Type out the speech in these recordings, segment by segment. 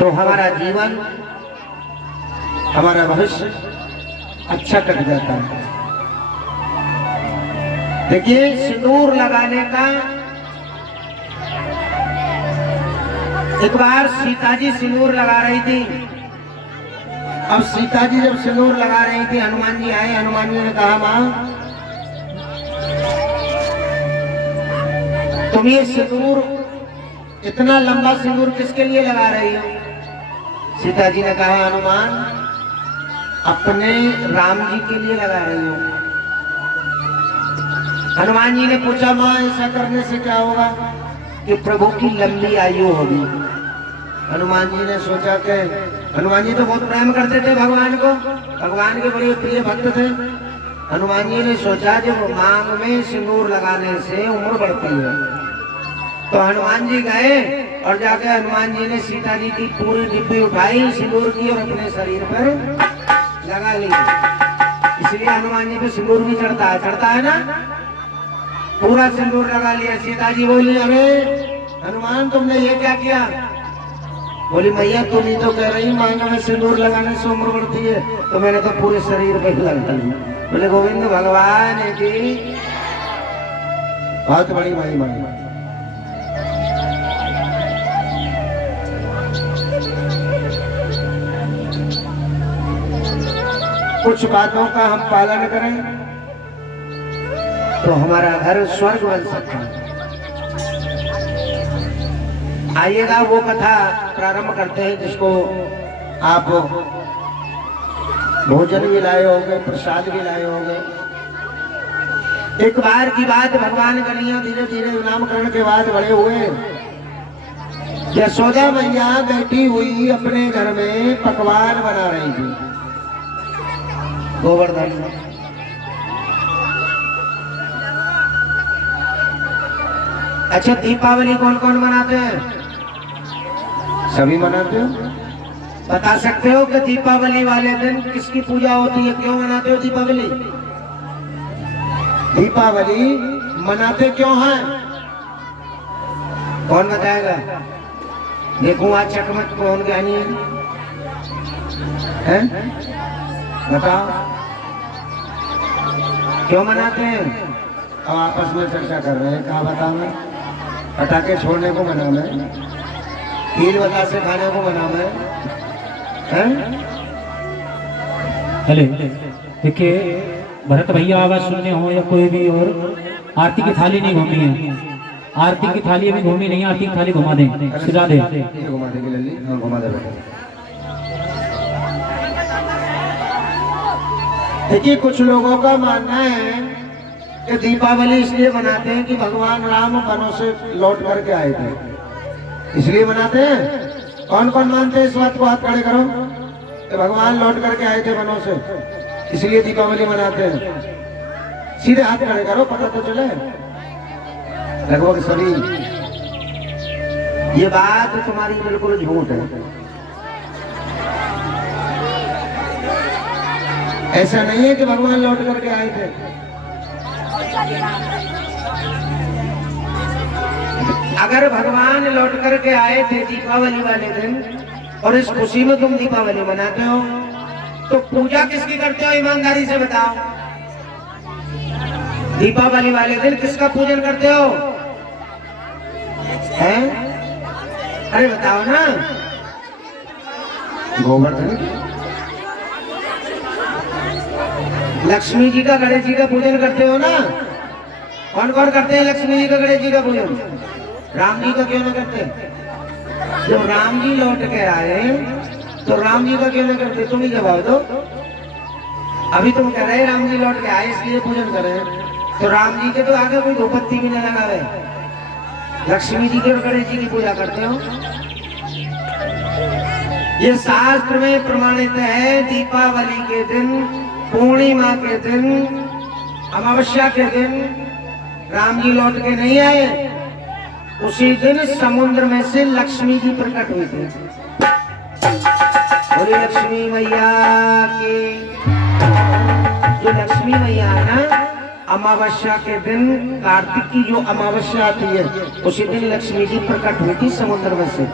तो हमारा जीवन, हमारा भविष्य अच्छा कट जाता है। देखिए, सिंदूर लगाने का, एक बार सीता जी सिंदूर लगा रही थी। अब सीता जी जब सिंदूर लगा रही थी, हनुमान जी आए। हनुमान जी ने कहा, मां तुम ये सिंदूर, इतना लंबा सिंदूर किसके लिए लगा रही हो? सीता जी ने कहा, हनुमान अपने राम जी के लिए लगा रही हो। हनुमान जी ने पूछा, मां ऐसा करने से क्या होगा? कि प्रभु की लंबी आयु होगी। हनुमान जी ने सोचा कि हनुमान जी तो बहुत प्रेम करते थे भगवान को, भगवान के बड़े प्रिय भक्त थे। हनुमान जी ने सोचा जब मांग में सिंदूर लगाने से उम्र बढ़ती है, तो हनुमान जी गए और जाके हनुमान जी ने सीता जी की पूरी डिब्बी उठाई सिंदूर की और अपने शरीर पर लगा ली। इसलिए हनुमान जी पे सिंदूर भी चढ़ता है ना। पूरा सिंदूर लगा लिया। सीता जी बोली, अरे हनुमान तुमने ये क्या किया? बोली, मैया तुम ही तो कह रही मांग में सिंदूर लगाने से उम्र बढ़ती है, तो मैंने तो पूरे शरीर पे लगा ली। बोले, गोविंद भगवान की बहुत बड़ी महिमा है। कुछ बातों का हम पालन करें तो हमारा घर स्वर्ग बन सकता है। आइएगा, वो कथा प्रारंभ करते हैं जिसको आप भोजन भी लाए होंगे, प्रसाद भी लाए होंगे। एक बार की बात, भगवान कन्हैया धीरे धीरे नामकरण के बाद बड़े हुए। यशोदा मैया बैठी हुई अपने घर में पकवान बना रही थी, गोवर्धन। अच्छा, दीपावली कौन कौन मनाते हैं? सभी मनाते हो? बता सकते हो कि दीपावली वाले दिन किसकी पूजा होती है? क्यों मनाते हो दीपावली? दीपावली मनाते क्यों हैं? कौन बताएगा? देखूं आज चकमक कौन ज्ञानी है? बताओ क्यों मनाते हैं? अब आपस में चर्चा कर रहे हैं। कहा बताओ? मैं पटाखे छोड़ने को मना, मैं कील बतासे खाने को मना, मैं हेलो, देखिए भरत भैया आवाज सुनने हो या कोई भी और, आरती की थाली नहीं घूमी है। आरती की थाली अभी घूमी नहीं, आरती की थाली घुमा दें, सिरा दे, घुमा देंगे लल्ली, घुमा दे। देखिए, कुछ लोगों का मानना है कि दीपावली इसलिए मनाते हैं कि भगवान राम वनों से लौट करके आए थे, इसलिए मनाते हैं। कौन कौन मानते हैं इस बात को? हाथ खड़े करो कि भगवान लौट करके आए थे वनों से, इसलिए दीपावली मनाते हैं। सीधे हाथ खड़े करो, पता तो चले। लगभग सभी। ये बात तुम्हारी बिल्कुल झूठ है। ऐसा नहीं है कि भगवान लौट करके आए थे। अगर भगवान लौट करके आए थे दीपावली वाले दिन और इस खुशी में तुम दीपावली मनाते हो, तो पूजा किसकी करते हो? ईमानदारी से बताओ। दीपावली वाले दिन किसका पूजन करते हो? हैं? अरे बताओ ना। गोवर्धन, लक्ष्मी जी का, गणेश जी का पूजन करते हो ना? कौन कौन करते हैं लक्ष्मी जी का, गणेश जी का पूजन? राम जी का क्यों ना करते? जब राम जी लौट के आए तो राम जी का क्यों ना करते? तुम ही जवाब दो। अभी तुम कह रहे राम जी लौट के आए इसलिए पूजन कर रहे हैं, तो राम जी के तो आगे कोई धूपबत्ती भी न लगावे। लक्ष्मी जी के और गणेश जी की पूजा करते हो। ये शास्त्र में प्रमाणित है। दीपावली के दिन, पूर्णिमा के दिन, अमावस्या के दिन राम जी लौट के नहीं आए। उसी दिन समुद्र में से लक्ष्मी जी प्रकट हुई थी। बोले लक्ष्मी मैया की। जो लक्ष्मी मैया है ना, अमावस्या के दिन, कार्तिक की जो अमावस्या आती है, उसी दिन लक्ष्मी जी प्रकट हुई थी समुद्र में से।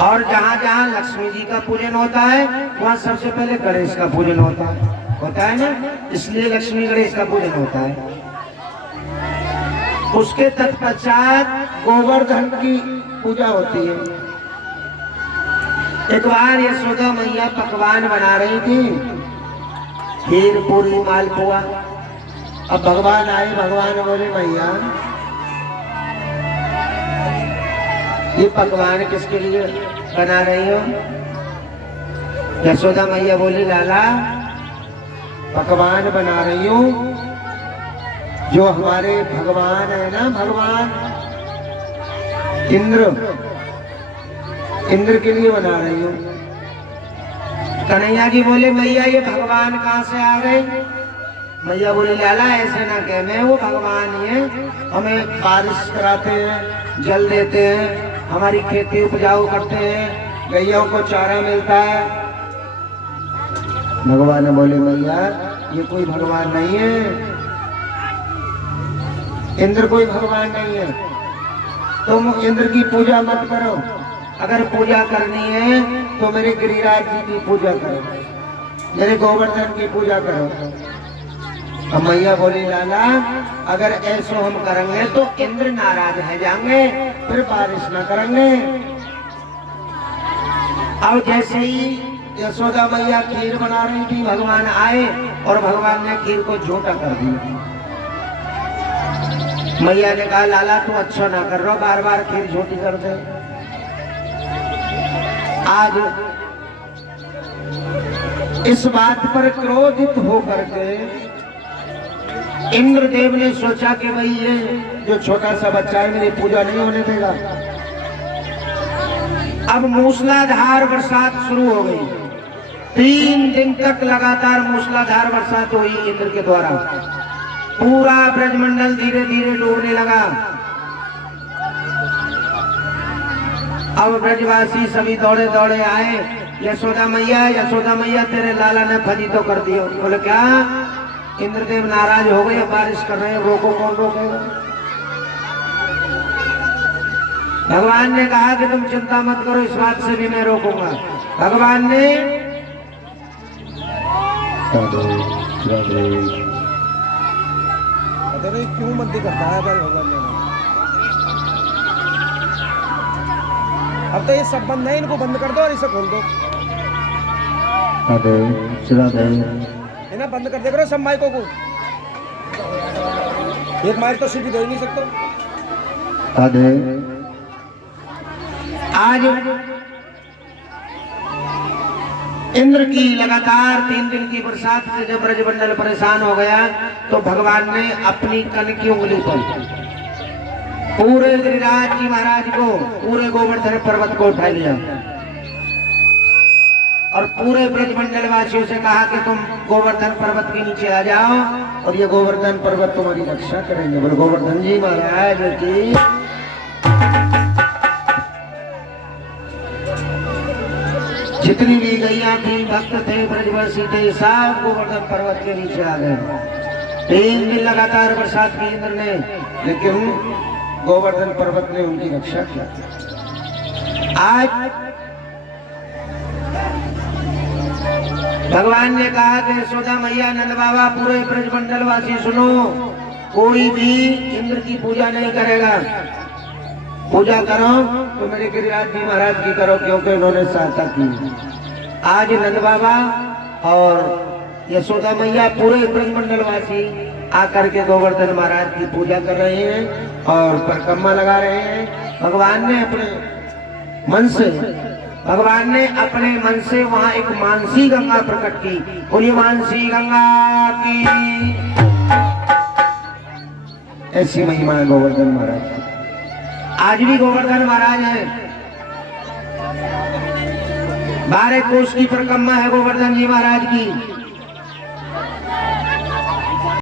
और जहाँ जहाँ लक्ष्मी जी का पूजन होता है वहाँ सबसे पहले गणेश का पूजन होता है ना, इसलिए लक्ष्मी गणेश का पूजन होता है। उसके तत्पश्चात गोवर्धन की पूजा होती है। एक बार यशोदा मैया पकवान बना रही थी, खीर पूरी मालपुआ। अब भगवान आए, भगवान बोले मैया ये पकवान किसके लिए बना रही हो? यशोदा मैया बोली लाला पकवान बना रही हूँ जो हमारे भगवान है ना, भगवान इंद्र के लिए बना रही हूँ। कन्हैया जी बोले मैया ये भगवान कहाँ से आ गए? मैया बोली लाला ऐसे ना कह, मैं वो भगवान ही है, हमें बारिश कराते हैं, जल देते हैं, हमारी खेती उपजाऊ करते हैं, गैयों को चारा मिलता है। भगवान बोले मैया ये कोई भगवान नहीं है, इंद्र कोई भगवान नहीं है, तुम इंद्र की पूजा मत करो। अगर पूजा करनी है तो मेरे गिरिराज जी की पूजा करो, मेरे गोवर्धन की पूजा करो। अब मैया बोली लाला अगर ऐसा हम करेंगे तो इंद्र नाराज है जाएंगे, फिर बारिश ना करेंगे। अब जैसे ही यशोदा मैया खीर बना रही थी, भगवान आए और भगवान ने खीर को झूठा कर दिया। मैया ने कहा लाला तू अच्छा ना कर रहा, बार बार खीर झूठी कर दे। आज इस बात पर क्रोधित होकर के इंद्रदेव ने सोचा कि भाई ये जो छोटा सा बच्चा है मेरी पूजा नहीं होने देगा। अब मूसलाधार बरसात शुरू हो गई, 3 दिन तक लगातार मूसलाधार बरसात हुई इंद्र के द्वारा। पूरा ब्रजमंडल धीरे धीरे डूबने लगा। अब ब्रजवासी सभी दौड़े दौड़े आए, यशोदा मैया तेरे लाला ने फजी तो कर दियो। बोले क्या? इंद्रदेव नाराज हो गए, बारिश कर रहे हैं, रोको, कौन रोकेगा? भगवान ने कहा कि तुम चिंता मत करो, इस बात से भी मैं रोकूंगा। भगवान ने क्यों मंदी करता है भाई भगवान ने? अब तो ये सब बंद है, इनको बंद कर दो और इसे खोल दो। इन्हें बंद कर दे करो सब माइकों को। एक माइक तो सीधी दे ही नहीं सकते। आज इंद्र की लगातार 3 दिन की बरसात से जब ब्रजमंडल परेशान हो गया तो भगवान ने अपनी कन की उंगली पर पूरे गिरिराज जी महाराज को, पूरे गोवर्धन पर्वत को उठा लिया और पूरे ब्रजमंडल वासियों से कहा कि तुम गोवर्धन पर्वत के नीचे आ जाओ और ये गोवर्धन पर्वत तुम्हारी रक्षा करेंगे। बोले गोवर्धन जी महाराज की। जितनी भी गैया थी, भक्त थे, ब्रजवासी थे, सब गोवर्धन पर्वत के नीचे आ गए। 3 दिन लगातार बरसात की इंद्र ने, लेकिन गोवर्धन पर्वत ने उनकी रक्षा की। आज भगवान ने कहा कि यशोदा मैया, नंद बाबा, पूरे ब्रजमंडल वासी सुनो, कोई भी इंद्र की पूजा नहीं करेगा। पूजा करो तो मेरे गिरिराज जी महाराज की करो, क्योंकि उन्होंने सहायता की। आज नंद बाबा और यशोदा मैया, पूरे ब्रजमंडल वासी आकर के गोवर्धन महाराज की पूजा कर रहे हैं और परिक्रमा लगा रहे हैं। भगवान ने अपने मन से वहां एक मानसी गंगा प्रकट की। बोलिए मानसी गंगा की। ऐसी महिमा है गोवर्धन महाराज की। आज भी गोवर्धन महाराज है, 12 कोस की परिक्रमा है गोवर्धन जी महाराज की।